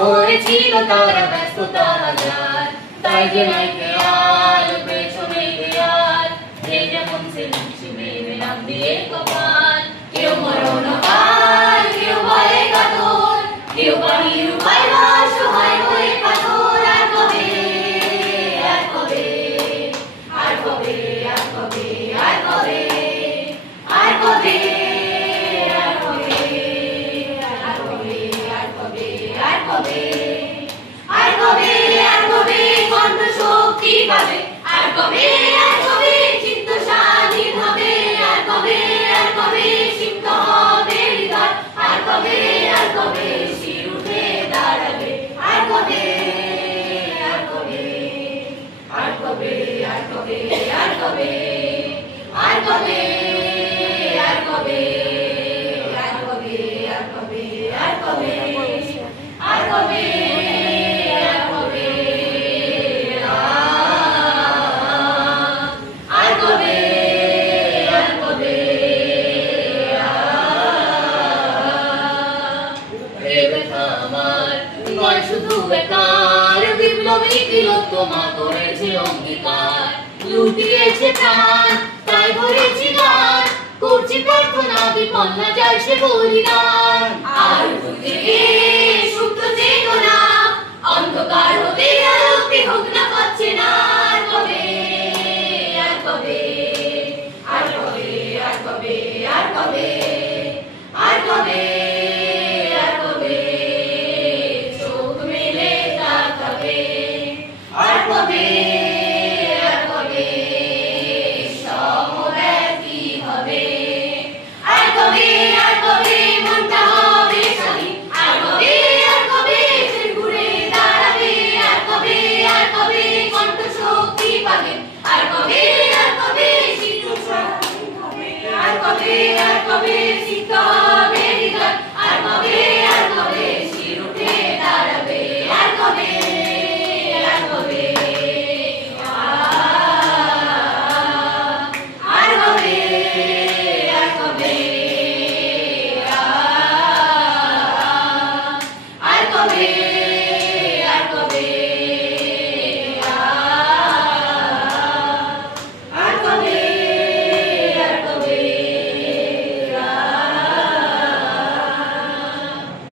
হয়েছিল তারা ব্যস্ততা হাজার, তাই যে নাই খেয়াল পেছনে দেয়াল, যে যেমন শিবির নাম দিয়ে কপাল। কেউ মরণ পায়, কেউ বলে কাতর, কেউ বাহির উপায় অসহায় হয়ে পাথর। আর কবে, আর কবে, আর কবে, আর কবে, আর কবে, আর কবে, আর কবে, আর কবে, আর কবে, আর কবে, আর কবে, আর কবে কণ্ঠ শক্তি পাবে, আর কবে, আর কবে চিত্ত স্বাধীন হবে, আর কবে, আর কবে সিক্ত হবে হৃদয়, আর কবে, আর কবে শির উঠে দাঁড়াবে, আর কবে, আর কবে, আর কবে, আর কবে, আর কবে, আর কবে, আর কবে, আর কবে, আর কবে, আর কবে, আর কবে, আর কবে, আর কবে, আর কবে, এ ব্যথা আমার নয় শুধু বেকার, বিপ্লবী তিলোত্তমা করেছে অঙ্গীকার, লুটিয়েছে প্রাণ তাই ভরেছি গান, করছি প্রার্থনা বিপন্না যায় সে বলিদান। আর বুকে সুপ্ত চেতনা অন্ধকার হতে আলোকে হোক না পাচ্ছে না, আর কবে, আর কবে, আর কবে, আর কবে, আর কবে, আর কবে, আর কবে চোখ মেলে তাকাবে, আর কবে, আর কবে সমব্যথী হবে, আর কবে, আর কবে মনটা হবে স্বাধীন, আর কবে, আর কবে সে ঘুরে দাঁড়াবে, আর কবে, আর কবে কণ্ঠ শক্তি পাবে, আর কবে, আর কবে চিত্ত স্বাধীন হবে, আর কবে, আর কবে সিক্ত হবে হৃদয়, আর কবে, আর কবে শির উঠে দাঁড়াবে, আর কবে, আর কবে, আর কবে, আর কবে, আর কবে।